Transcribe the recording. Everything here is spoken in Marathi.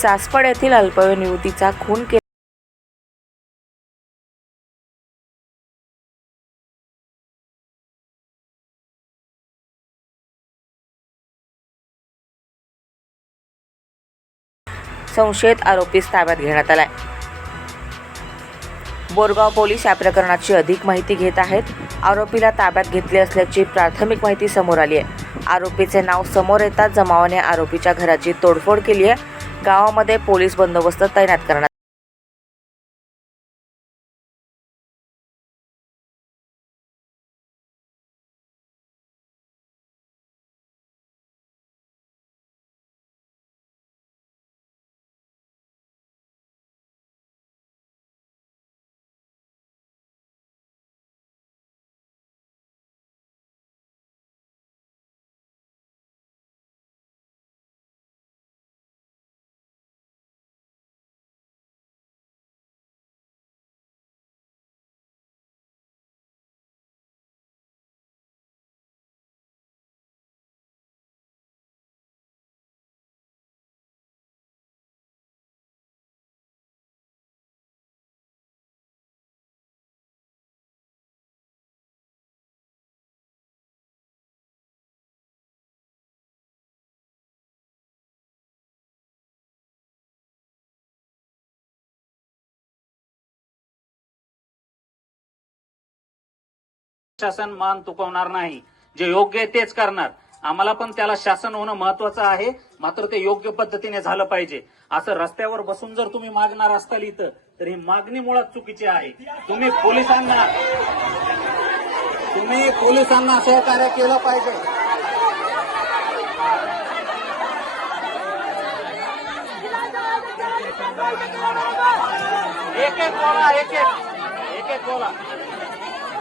सासपड येथील अल्पवयीन युवतीचा खून केला. संशयित आरोपीस ताब्यात घेण्यात आलाय. बोरगाव पोलीस या प्रकरणाची अधिक माहिती घेत आहेत. आरोपीला ताब्यात घेतले असल्याची प्राथमिक माहिती समोर आली आहे. आरोपीचे नाव समोर येताच जमावाने आरोपीच्या घराची तोडफोड केली आहे. गावामध्ये पोलीस बंदोबस्त तैनात करण्यात शासन मान तुकवणार नाही. जे योग्य आहे तेच करणार. आम्हाला पण त्याला शासन होणं महत्वाचं आहे. मात्र ते योग्य पद्धतीने झालं पाहिजे. असं रस्त्यावर बसून जर तुम्ही मागणार असताल इथं तर ही मागणी मुळात चुकीची आहे. तुम्ही पोलिसांना तुम्ही पोलिसांना सहकार्य केलं पाहिजे. एक एक बोला एक एक एक एक बोला